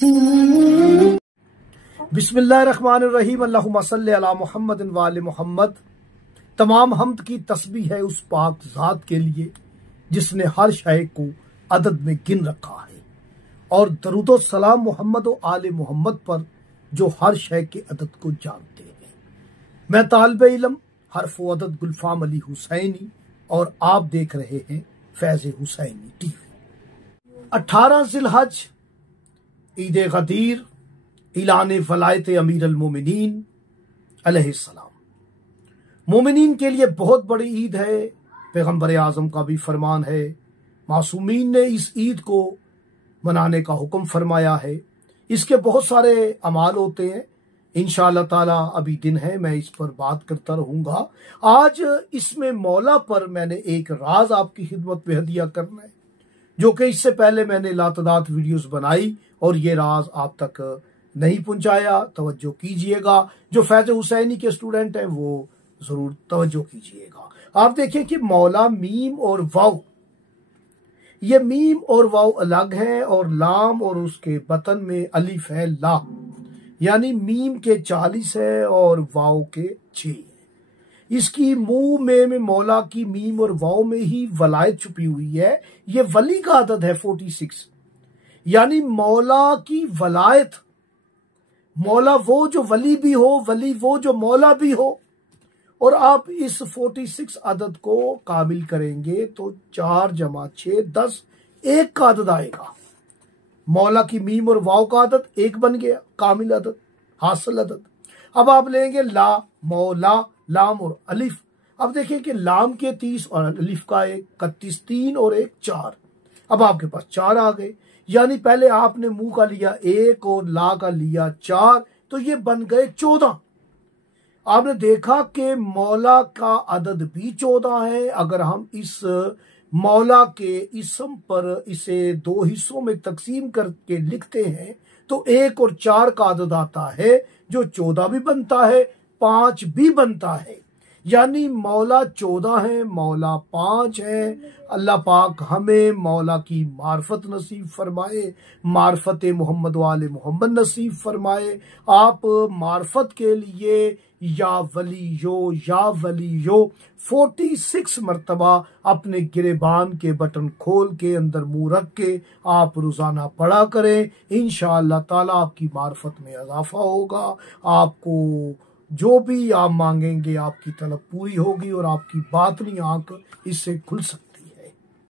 बिस्मिल्लाहिर्रहमानिर्रहीम। अल्लाहुम्मा सल्ली अला मुहम्मदिन व आले मुहम्मद। तमाम हमद की तस्बीह है उस पाक ज़ात के लिए जिसने हर शय को अदद में गिन रखा है, और दरूद व सलाम मोहम्मद व आले मोहम्मद पर जो हर शय के अदद को जानते हैं। मैं तालिबे इल्म हर्फ व अदद गुलफाम अली हुसैनी, और आप देख रहे हैं फैज़ हुसैनी टीवी। 18 ज़िलहज ईद गदीर, इलान वलायत अमीर अल मोमिनीन अलैहिस्सलाम। मोमिनीन के लिए बहुत बड़ी ईद है। पैगंबर आज़म का भी फरमान है, मासूमीन ने इस ईद को मनाने का हुक्म फरमाया है। इसके बहुत सारे अमाल होते हैं। इंशाअल्लाह ताला अभी दिन है, मैं इस पर बात करता रहूंगा। आज इसमें मौला पर मैंने एक राज आपकी खिदमत में हदिया करना है, जो कि इससे पहले मैंने लातदात वीडियोस बनाई और ये राज आप तक नहीं पहुंचाया। तवज्जो कीजिएगा। जो फैज़ हुसैनी के स्टूडेंट हैं वो जरूर तवज्जो कीजिएगा। आप देखें कि मौला मीम और वाव, ये मीम और वाव अलग है, और लाम और उसके बतन में अलिफ है ला, यानी मीम के 40 है और वाव के 6 है। इसकी मुंह में मौला की मीम और वाव में ही वलायत छुपी हुई है। ये वली का अदद है 46, यानी मौला की वलायत। मौला वो जो वली भी हो, वली वो जो मौला भी हो। और आप इस 46 अदद को कामिल करेंगे तो 4 जमा 6 10, 1 का अदद आएगा। मौला की मीम और वाव का अदद 1 बन गया, कामिल अदद, हासिल अदद। अब आप लेंगे ला, मौला, लाम और अलिफ। अब देखिए कि लाम के 30 और अलिफ का 1, 31, 3 और 1 4। अब आपके पास 4 आ गए, यानी पहले आपने मुंह का लिया 1 और ला का लिया 4, तो ये बन गए 14। आपने देखा कि मौला का अदद भी 14 है। अगर हम इस मौला के इसम पर इसे 2 हिस्सों में तकसीम करके लिखते हैं तो 1 और 4 का अदद आता है, जो 14 भी बनता है, 5 भी बनता है। यानी मौला 14 है, मौला 5 है। अल्लाह पाक हमें मौला की मार्फत नसीब फरमाए, मार्फत मोहम्मद वाले मोहम्मद नसीब फरमाए। आप मार्फत के लिए या वली यो 46 मरतबा अपने गिरेबान के बटन खोल के अंदर मुंह रख के आप रोजाना पढ़ा करें। इंशाअल्लाह ताला आपकी मार्फत में इजाफा होगा। आपको जो भी आप मांगेंगे आपकी तलब पूरी होगी और आपकी बातनी आंख इससे खुल सकती है।